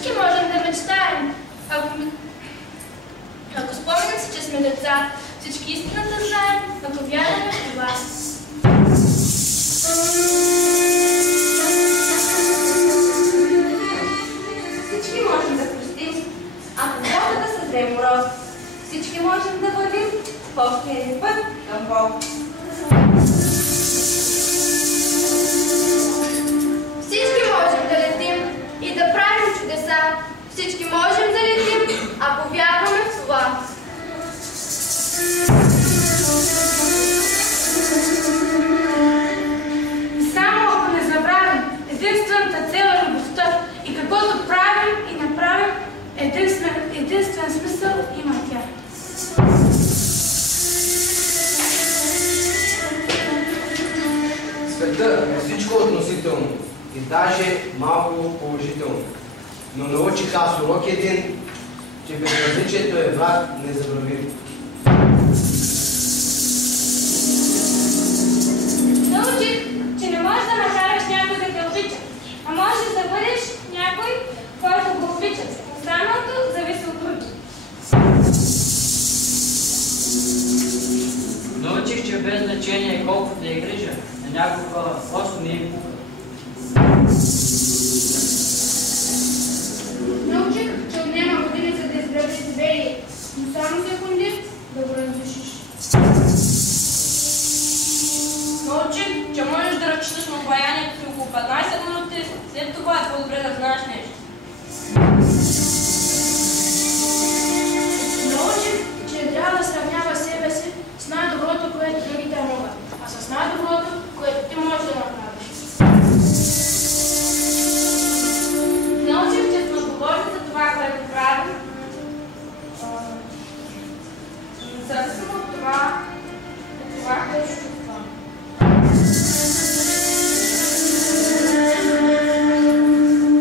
Всички можем да мечтаем. Ако спомним си, че сме деца, всички истината знаем, ако вярваме в това. Всички можем да простим, ако трябва да съзрем мороз. Всички можем да вървим по-скъпния път към Бог. Всички можем да летим и да правим чудеса. Всички можем да летим, ако вярваме в това. Само ако не забравим, единствената цел е любовта и каквото правим и направим, единствен смисъл има тя. Света е всичко относително и даже малко положително. Но научих аз урок един, че безразличието е враг незабравим. Научих, че не можеш да накараш някой да те обича, а можеш да бъдеш някой, който го обича. Останалото зависи от други. Научих, че без значение колкото да е грижа, на някои хора просто не им пука. Научих, че отнема години за да изградиш доверие, но само секунди да го разрушиш. Научих, че можеш да разчиташ на обаянието си около 15 минути, след това е по-добре да знаеш нещо. Научих, че не трябва да сравнява себе си с най-доброто, което другите могат, а с най-доброто, което ти можеш да направиш. Научих, че сме отговорни за това, което правим, независимо от това, което чувствам.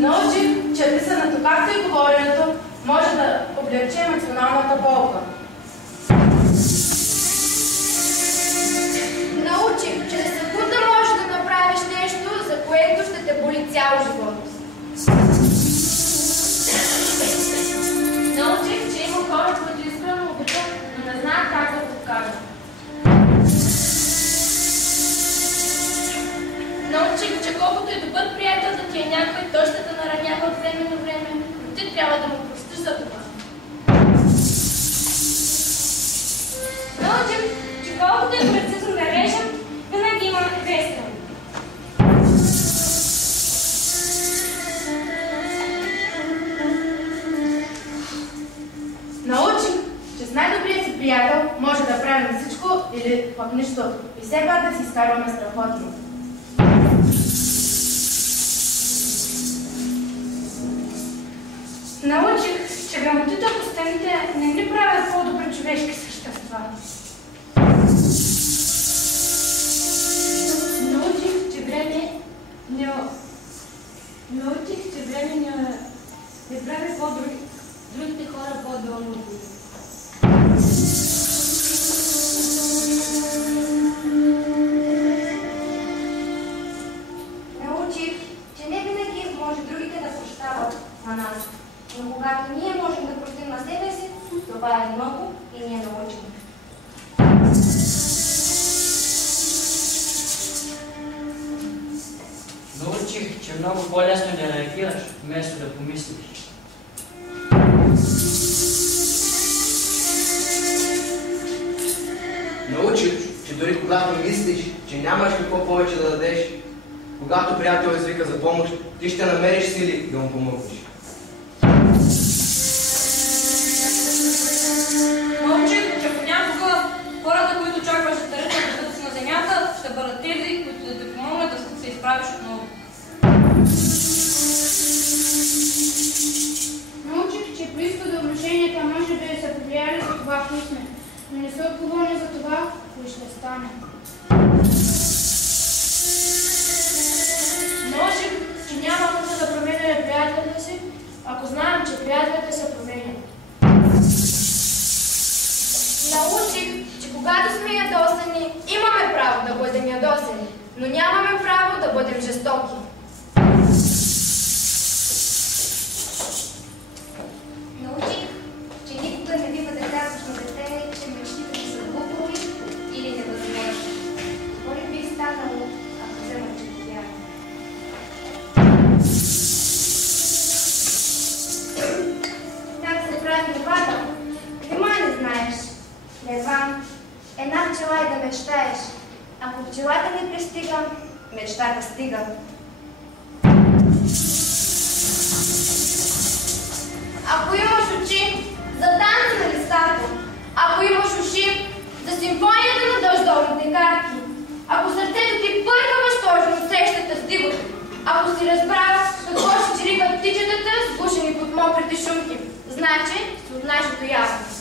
Научих, че писането, както и говоренето, може да облегчи емоционалната болка. Научих, че за секунда можеш да направиш нещо, за което ще те боли цял живот. Научих, че има хора, които искрено обичат, но не знаят как да го покажат. Научих, че колкото и добър приятел да ти е някой, той ще те наранява от време на време, но ти трябва да му простиш за това. Научих, че колкото и прецизно да режем, винаги имаме две страни. Научих, че с най-добрият си приятел може да правим всичко или пък нищо и все пак да си изкарваме страхотно. Научих, че грамотите по стените не ни правят по-добри човешки същества. Научих, че време не прави другите хора по-долни. Научих, че не винаги може другите да прощават на нас. Но когато ние можем да простим на себе си, това е много и ние научим. Научих, че много по-лесно е да реагираш, вместо да помислиш. Научих, че дори когато мислиш, че нямаш какво повече да дадеш, когато приятел извика за помощ, ти ще намериш сили да му помогнеш. Научих, че понякога хората, които очакваш да те ръчат душата си на земята, ще бъдат тези, които да те помогнат да се изправиш отново. Научих, че преизхода отношенията може да са повлияли за това, кои сме, но не са отговорни за това, кои ще стане. Научих, че няма нужда да променяме приятелите си, ако знаем, че приятелите се променят. Научих, че когато сме ядосани, имаме право да бъдем ядосани, но нямаме право да бъдем жестоки. Едва една пчела е да мечтаеш. Ако пчелата не пристига, мечтата стига. Ако имаш очи за танца на листата, ако имаш уши за симфонията на дъждовните карти, ако сърцето ти първа възторжено срещата с дивото, ако си разбрал какво ще чирикат птичетата, сгушени под мокрите шумки, значи си от нашето ясно.